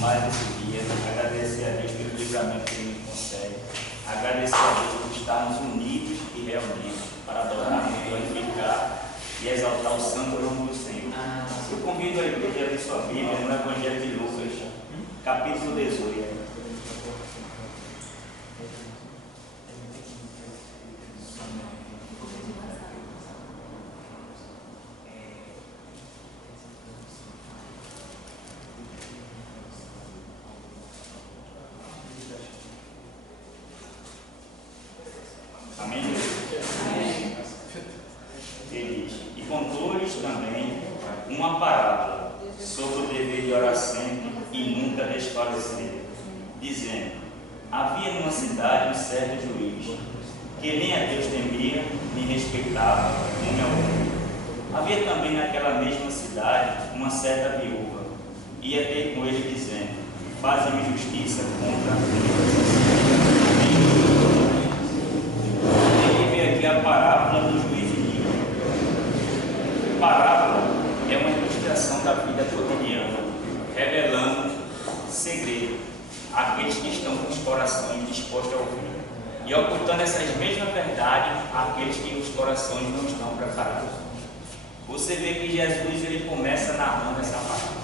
mais esse dia, agradecer a Deus pelo livramento que Ele nos concede, agradecer a Deus por estarmos unidos e reunidos para adorar, glorificar e exaltar o santo nome do Senhor. Eu convido a igreja a ler sua Bíblia no Evangelho de Lucas, capítulo 18. Amém? Ele diz: e contou-lhes também uma parábola sobre o dever de orar sempre e nunca desfalecer, dizendo: havia numa cidade um certo juiz, que nem a Deus temia, nem respeitava homem algum. Havia também naquela mesma cidade uma certa viúva, ia ter com ele dizendo: faze-me justiça contra aqui a parábola do juiz iníquo. Parábola é uma ilustração da vida cotidiana, revelando segredo àqueles que estão com os corações dispostos a ouvir, e ocultando essas mesmas verdades àqueles que os corações não estão preparados. Você vê que Jesus ele começa narrando essa parábola.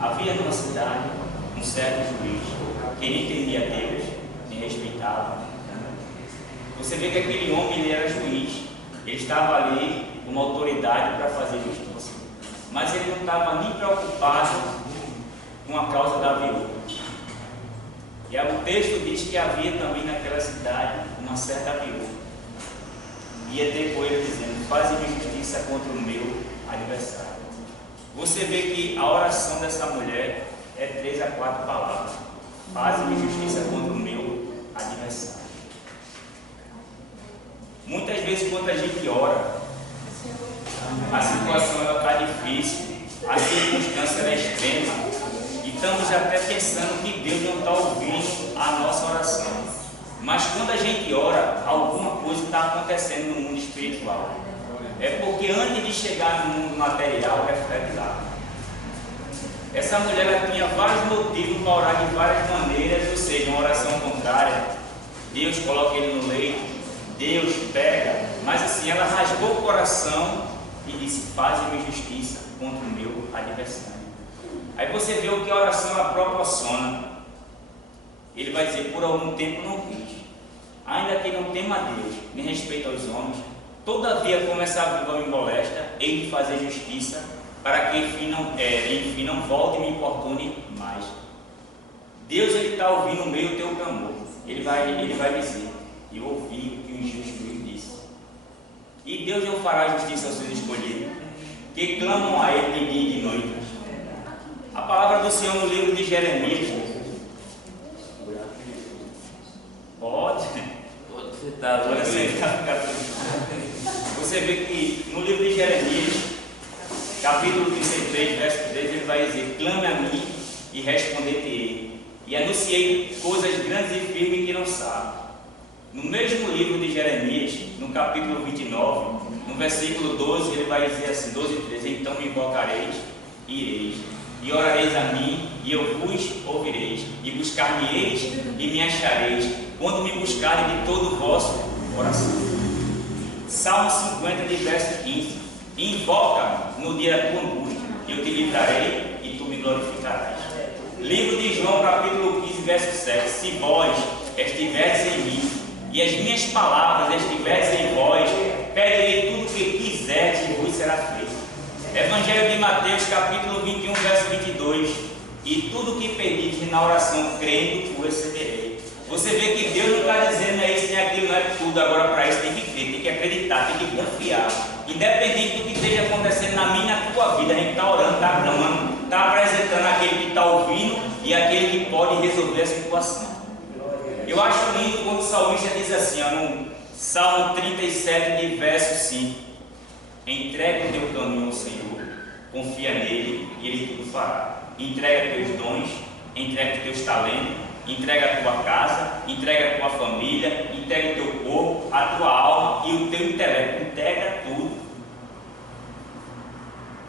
Havia numa cidade um certo juiz que nem temia Deus, nem respeitava. Você vê que aquele homem ele era juiz, ele estava ali com uma autoridade para fazer justiça, mas ele não estava nem preocupado com a causa da viúva. E o texto diz que havia também naquela cidade uma certa viúva, ia ter com ele dizendo: faze-me justiça contra o meu adversário. Você vê que a oração dessa mulher é 3 a 4 palavras: faze-me justiça contra o meu adversário. Muitas vezes, quando a gente ora, a situação está difícil, a circunstância é extrema, e estamos até pensando que Deus não está ouvindo a nossa oração. Mas quando a gente ora, alguma coisa está acontecendo no mundo espiritual. É porque antes de chegar no mundo material, reflete lá. Essa mulher ela tinha vários motivos para orar de várias maneiras, ou seja, uma oração contrária. Deus coloca ele no leito, Deus pega, mas assim, ela rasgou o coração e disse: faze-me justiça contra o meu adversário. Aí você vê o que a oração ela proporciona. Ele vai dizer: por algum tempo não quis, ainda que não tema a Deus, nem respeita aos homens, todavia como essa viúva me molesta, hei de fazer justiça, para que enfim não volte e me importune mais. Deus está ouvindo no meio do teu clamor. Ele vai dizer: eu ouvi o que o injusto juiz disse. E Deus não fará justiça aos seus escolhidos, que clamam a Ele de dia e de noite. A palavra do Senhor no livro de Jeremias. Pode? Você vê que no livro de Jeremias, capítulo 33, verso 3, ele vai dizer: clame a mim e responder-te-ei, e anunciei coisas grandes e firmes que não sabe. No mesmo livro de Jeremias, no capítulo 29, no versículo 12, ele vai dizer assim, 12 e 13: então me invocareis e ireis, e orareis a mim, e eu vos ouvireis, e buscar-me-eis e me achareis, quando me buscarem de todo o vosso coração. Salmo 50, de verso 15: invoca-me no dia da tua angústia, eu te livrarei e tu me glorificarás. Livro de João, capítulo 15, verso 7: se vós estiverdes em mim, e as minhas palavras estiverdes em vós, pedirei tudo o que quiserdes e vos será feito. Evangelho de Mateus, capítulo 21, verso 22: e tudo o que pedires na oração, crendo, tu receberei. Você vê que Deus não está dizendo é isso nem aquilo, não é tudo. Agora, para isso tem que crer, tem que acreditar, tem que confiar. Independente do que esteja acontecendo na minha e na tua vida, a gente está orando, está clamando, está apresentando aquele que está ouvindo e aquele que pode resolver a situação. Eu acho lindo quando o salmista diz assim, no Salmo 37, de verso 5: entrega o teu caminho ao Senhor, confia nele e ele tudo fará. Entrega teus dons, entrega teus talentos, entrega a tua casa, entrega a tua família, entrega o teu corpo, a tua alma e o teu intelecto, entrega tudo.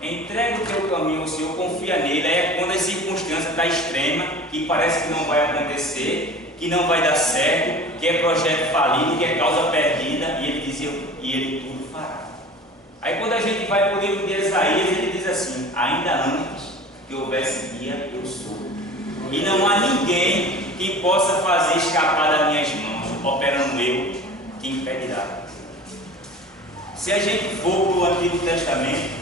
Entrega o teu caminho ao Senhor, confia nele. É quando as circunstâncias à extrema, que parece que não vai acontecer, que não vai dar certo, que é projeto falido, que é causa perdida, e ele dizia, e ele tudo fará. Aí quando a gente vai para o livro de Isaías, ele diz assim: ainda antes que houvesse dia, eu sou. E não há ninguém que possa fazer escapar das minhas mãos, operando eu, que impedirá. Se a gente for para o Antigo Testamento,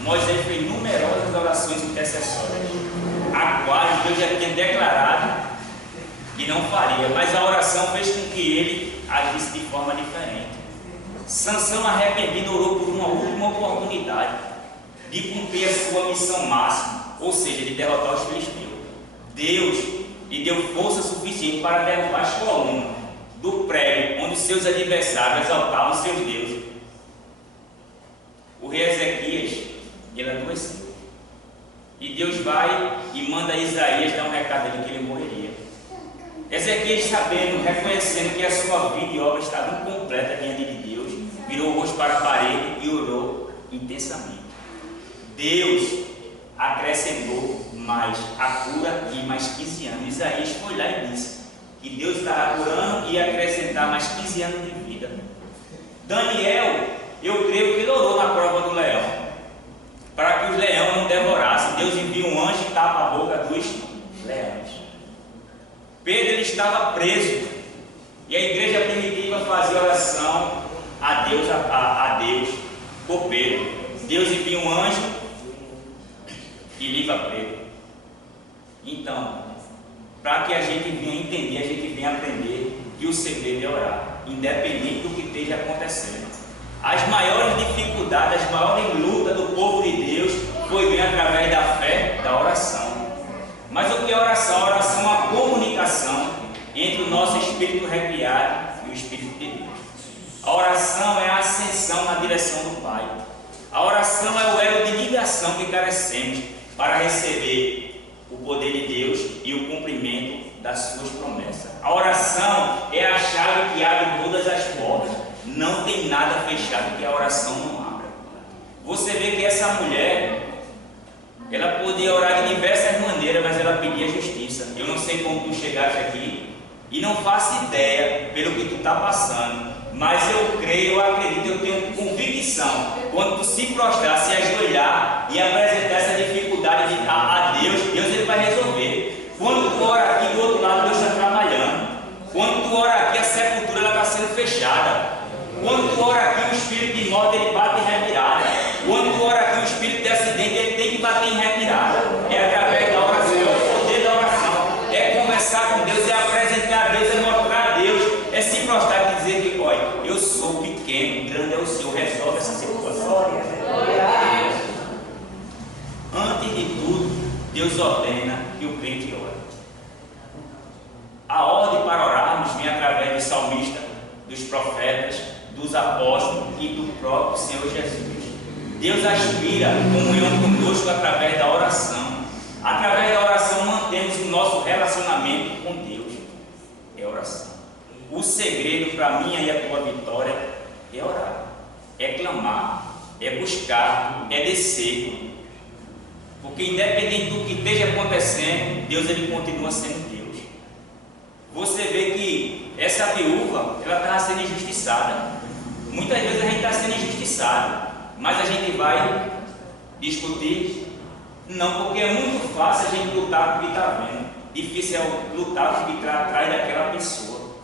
Moisés fez numerosas orações intercessórias, a quais Deus já tinha declarado que não faria, mas a oração fez com que ele agisse de forma diferente. Sansão, arrependido, orou por uma última oportunidade de cumprir a sua missão máxima, ou seja, de derrotar os filisteus. Deus lhe deu força suficiente para derrubar as colunas do prédio onde seus adversários exaltavam seus deuses. O rei Ezequias, ele adoeceu, e Deus vai e manda Isaías dar um recado dele que ele morreria. Ezequias, sabendo, reconhecendo que a sua vida e obra estavam incompleta diante de Deus, virou o rosto para a parede e orou intensamente. Deus acrescentou mais a cura e mais 15 anos. Isaías foi lá e disse que Deus estava curando e ia acrescentar mais 15 anos de vida. Daniel, eu creio que ele orou na prova do leão, para que os leões não devorassem. Deus envia um anjo e tapa a boca dos leões. Pedro, ele estava preso, e a igreja primitiva fazia oração a Deus, por Pedro. Deus envia um anjo e livra Pedro. Então, para que a gente venha entender, a gente venha aprender que o segredo é orar, independente do que esteja acontecendo. As maiores dificuldades, as maiores lutas do povo de Deus foi bem através da fé, da oração. Mas o que é oração? A oração é uma comunicação entre o nosso espírito recriado e o Espírito de Deus. A oração é a ascensão na direção do Pai. A oração é o elo de ligação que carecemos para receber o poder de Deus e o cumprimento das suas promessas. A oração é a chave que abre todas as portas. Não tem nada fechado que a oração não abra. Você vê que essa mulher, ela podia orar de diversas maneiras, mas ela pedia justiça. Eu não sei como tu chegaste aqui e não faço ideia pelo que tu está passando, mas eu creio, eu acredito, eu tenho convicção. Quando tu se prostrar, se ajoelhar e apresentar essa dificuldade a Deus, Deus ele vai resolver. Quando tu ora aqui, do outro lado Deus está trabalhando. Quando tu ora aqui, a sepultura está sendo fechada. Quando tu ora aqui, o espírito de morte ele bate em retirada. Quando tu ora aqui, o espírito de acidente ele tem que bater em retirada. É através da oração, é o poder da oração. É conversar com Deus, é apresentar a Deus, é mostrar a Deus, é se prostrar e dizer que, olha, eu sou pequeno, grande é o Senhor, resolve essa situação. Antes de tudo, Deus ordena que o crente ore. A ordem para orarmos vem através do salmista, dos profetas, dos apóstolos e do próprio Senhor Jesus. Deus aspira comunhão conosco através da oração. Através da oração mantemos o nosso relacionamento com Deus. É oração. O segredo para a minha e a tua vitória é orar, é clamar, é buscar, é descer. Porque independente do que esteja acontecendo, Deus ele continua sendo Deus. Você vê que essa viúva, ela estava sendo injustiçada. Muitas vezes a gente está sendo injustiçado, mas a gente vai discutir? Não, porque é muito fácil a gente lutar com o que está vendo. Difícil é lutar com o que está atrás daquela pessoa.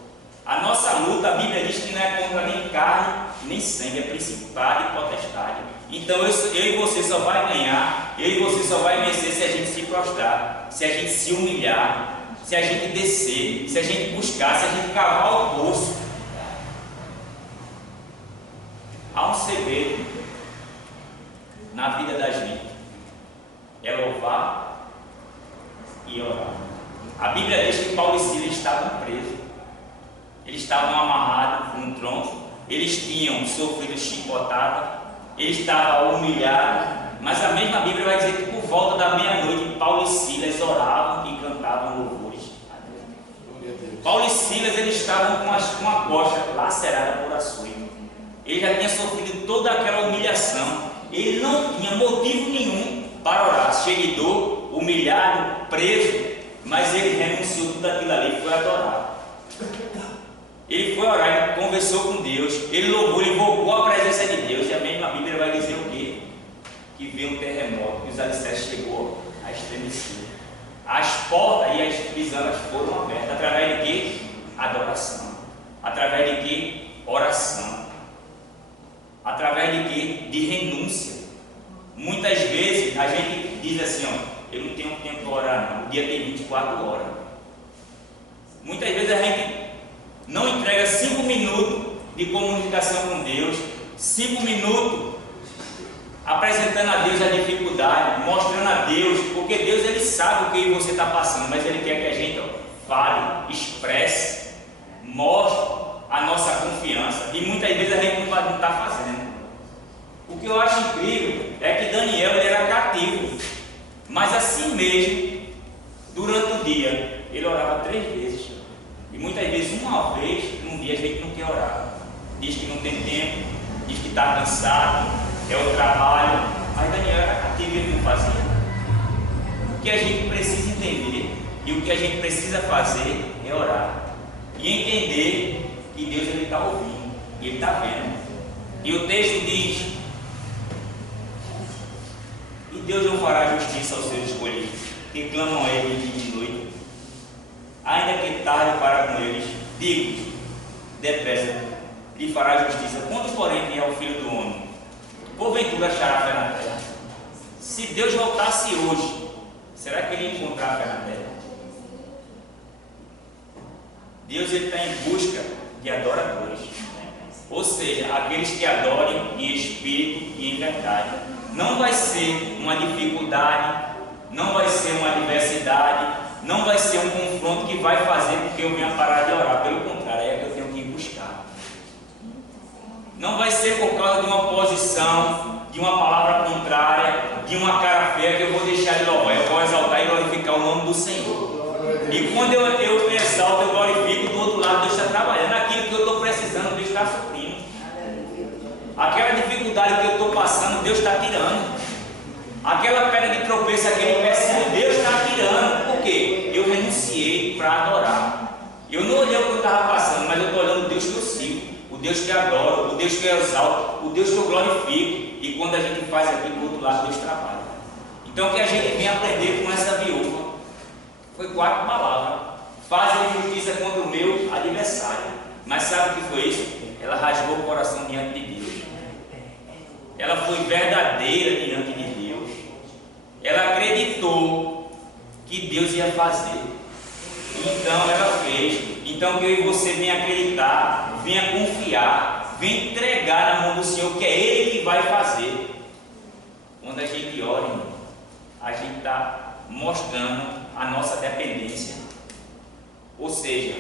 A nossa luta, a Bíblia diz que não é contra nem carne, nem sangue, é principado e potestade. Então eu e você só vai ganhar, eu e você só vai vencer se a gente se prostrar, se a gente se humilhar, se a gente descer, se a gente buscar, se a gente cavar o poço. Há um segredo na vida da gente, é louvar e orar. A Bíblia diz que Paulo e Silas estavam presos, eles estavam amarrados num tronco, eles tinham sofrido chicotada, eles estavam humilhados, mas a mesma Bíblia vai dizer que por volta da meia-noite Paulo e Silas oravam e cantavam louvores. Paulo e Silas eles estavam com a costa lacerada por açoite. Ele já tinha sofrido toda aquela humilhação. Ele não tinha motivo nenhum para orar, cheio de dor, humilhado, preso, mas ele renunciou tudo aquilo ali e foi adorar. Ele foi orar, ele conversou com Deus, ele louvou, ele invocou a presença de Deus. E a mesma Bíblia vai dizer o quê? Que veio um terremoto, que os alicerces chegou a estremecer. As portas e as prisões foram abertas. Através de quê? Adoração. Através de quê? Oração. Através de quê? De renúncia. Muitas vezes a gente diz assim, ó, eu não tenho tempo para orar não, o dia tem 24 horas. Muitas vezes a gente não entrega 5 minutos de comunicação com Deus, 5 minutos apresentando a Deus a dificuldade, mostrando a Deus, porque Deus ele sabe o que você está passando, mas Ele quer que a gente fale, expresse, mostre a nossa confiança, e muitas vezes a gente não está fazendo. O que eu acho incrível é que Daniel ele era cativo, mas assim mesmo, durante o dia, ele orava 3 vezes, e muitas vezes uma vez, num dia a gente não quer orar, diz que não tem tempo, diz que está cansado, é o trabalho, mas Daniel era cativo e ele não fazia. O que a gente precisa entender e o que a gente precisa fazer é orar e entender que Deus ele está ouvindo e Ele está vendo. E o texto diz: e Deus não fará justiça aos seus escolhidos, que clamam a Ele dia e noite, ainda que tarde para com eles, digo, depressa, lhe fará justiça. Quando, porém, vier o Filho do Homem, porventura achará fé na terra? Se Deus voltasse hoje, será que Ele ia encontrar fé na terra? Deus está em busca de adoradores, ou seja, aqueles que adorem em espírito e em verdade. Não vai ser uma dificuldade, não vai ser uma adversidade, não vai ser um confronto que vai fazer com que eu venha parar de orar. Pelo contrário, é que eu tenho que ir buscar. Não vai ser por causa de uma oposição, de uma palavra contrária, de uma cara feia que eu vou deixar de louvar. Eu vou exaltar e glorificar o nome do Senhor. E quando eu exalto, eu glorifico, do outro lado Deus está trabalhando. Aquilo que eu estou precisando, Deus está suprindo. Aquela dificuldade que eu estou passando, Deus está tirando. Aquela pedra de tropeço, aquele pezinho, Deus está tirando. Por quê? Eu renunciei para adorar. Eu não olhei o que eu estava passando, mas eu estou olhando o Deus que eu sigo, o Deus que eu adoro, o Deus que eu exalto, o Deus que eu glorifico. E quando a gente faz aqui do outro lado, Deus trabalha. Então, o que a gente vem aprender com essa viúva foi 4 palavras: fazem justiça contra o meu adversário. Mas sabe o que foi isso? Ela rasgou o coração diante de Deus. Ela foi verdadeira diante de Deus. Ela acreditou que Deus ia fazer. Então ela fez. Então que eu e você venha acreditar, venha confiar, venha entregar na mão do Senhor, que é Ele que vai fazer. Quando a gente ora, irmão, a gente está mostrando a nossa dependência. Ou seja,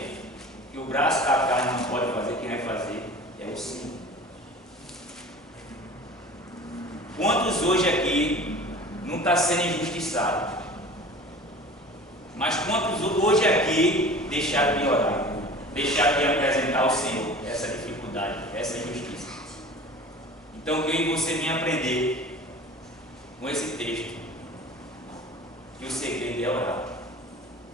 que o braço da carne não pode fazer, quem vai fazer é o Senhor. Quantos hoje aqui não está sendo injustiçado? Mas quantos hoje aqui deixaram de orar, deixaram de apresentar ao Senhor essa dificuldade, essa injustiça? Então que eu e você venha aprender com esse texto que o segredo é orar,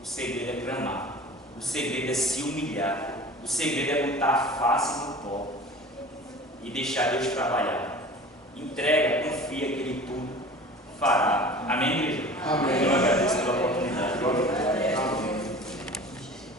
o segredo é clamar, o segredo é se humilhar, o segredo é botar a face no pó e deixar Deus trabalhar. Entrega, confia que Ele tudo fará. Amém, igreja? Amém.